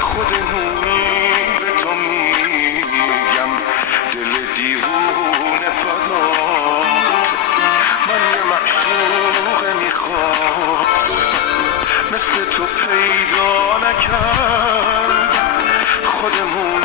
خودمونی به تو میگم دل دیوونه فدات. من یه معشوق میخواست مثل تو پیدا نکرد، خودمون